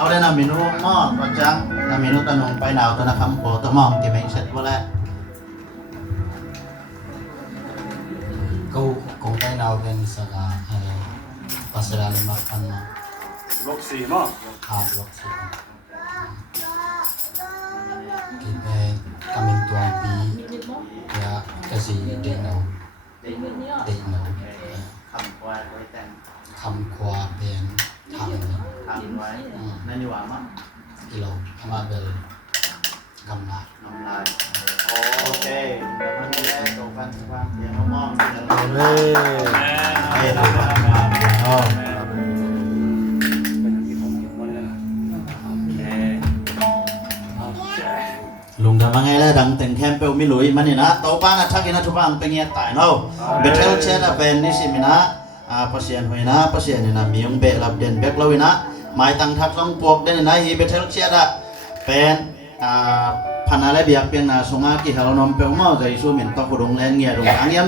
เอาได้นะเมนูหม้อก็จังนะเมนูตะนงไปดาวตะนะคำโปตะมองที่ไม่เสร็จว่าแล้วกูคงไปดาวเป็นสกาภาษาลิมักอันนะ Loksi mo. ครับล็อกสิกินไปกำมินตัวปียากระสีเดนเอาเดนเอา คำว่าไว้แต่ง คำควาเป็นทางนี้ คำไว้นั่นอยู่ว่ามั้ง กิโลมาเบลกำลัง น้ำลายโอเคแล้วมันแรกตรงกันความเสียงมอง เอาเลยเฮ้ยเรามาเนาะลุงทำยังไงล่ะดังแต่งแคมเปลมิลุยมันนี่นะโตป้านะทักกินนะทุกบ้างเป็นเงี้ยตายเนาะเบทเทลเชนเป็นนิสิมินะpasien hoina pasien na miung be lab den bek lawina mai tang thak long pok den na hi betel chiada pen phanale biak piang na songa ki halonom pe mau jai su min to kudong len ngia rong angyam